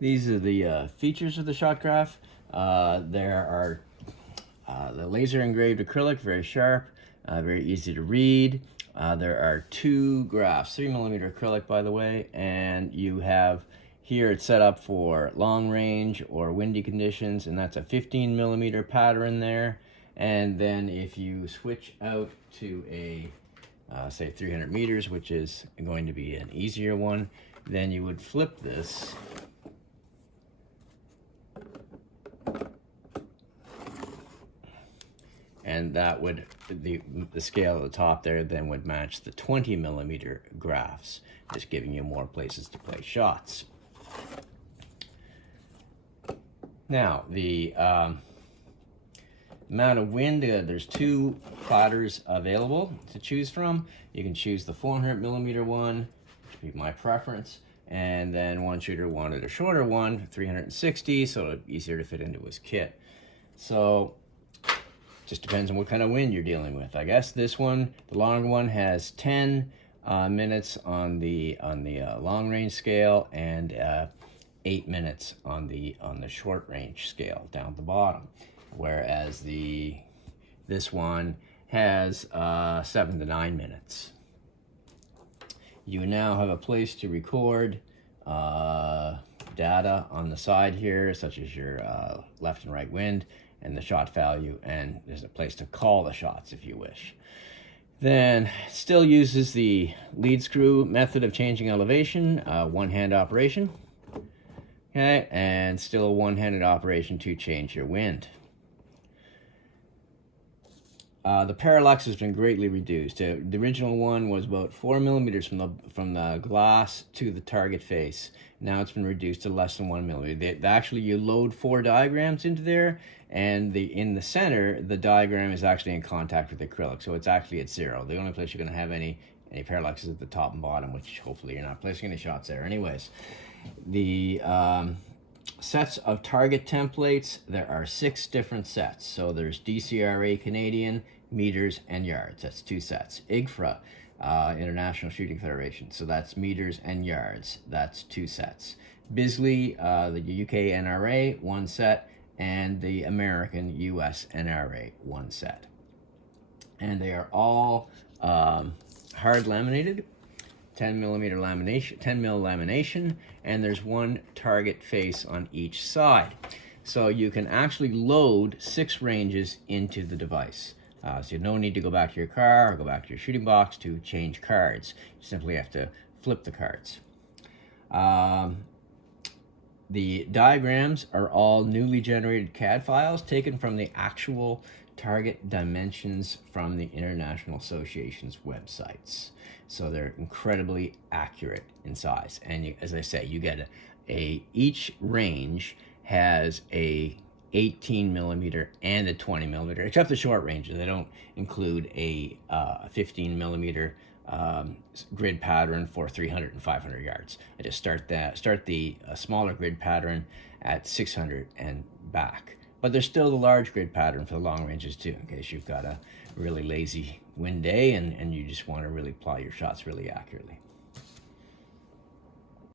These are the features of the shot graph. There are the laser engraved acrylic, very sharp, very easy to read. There are two graphs, 3mm acrylic, by the way, and you have here it's set up for long range or windy conditions, and that's a 15mm pattern there. And then if you switch out to a say 300 meters, which is going to be an easier one, then you would flip this and that would, the scale at the top there then would match the 20mm graphs, just giving you more places to place shots. Now, the amount of wind, there's two platters available to choose from. You can choose the 400mm one, which would be my preference, and then one shooter wanted a shorter one, 360, so it's easier to fit into his kit. So just depends on what kind of wind you're dealing with. I guess this one, the longer one, has 10 minutes on the long range scale and 8 minutes on the short range scale down at the bottom, whereas this one has 7 to 9 minutes. You now have a place to record data on the side here, such as your left and right wind and the shot value, and there's a place to call the shots if you wish. Then still uses the lead screw method of changing elevation, one-hand operation. Okay, and still a one-handed operation to change your wind. The parallax has been greatly reduced. The original one was about 4mm from the glass to the target face. Now it's been reduced to less than 1mm. Actually, you load 4 diagrams into there, and in the center, the diagram is actually in contact with the acrylic, so it's actually at 0. The only place you're going to have any parallax is at the top and bottom, which hopefully you're not placing any shots there. Anyways, the sets of target templates, there are 6 different sets. So there's DCRA Canadian, meters, and yards. That's 2 sets. IGFRA, International Shooting Federation, so that's meters and yards. That's 2 sets. Bisley, the UK NRA, 1 set, and the American US NRA, 1 set. And they are all hard laminated, 10mm lamination, 10mm lamination, and there's 1 target face on each side. So you can actually load 6 ranges into the device. So you no need to go back to your car or go back to your shooting box to change cards. You simply have to flip the cards. The diagrams are all newly generated CAD files taken from the actual target dimensions from the International Association's websites. So they're incredibly accurate in size. And as I say, you get each range has a 18mm and a 20mm, except the short ranges. They don't include a 15mm grid pattern for 300 and 500 yards. I just start the smaller grid pattern at 600 and back. But there's still the large grid pattern for the long ranges too, in case you've got a really lazy wind day and you just want to really plow your shots really accurately.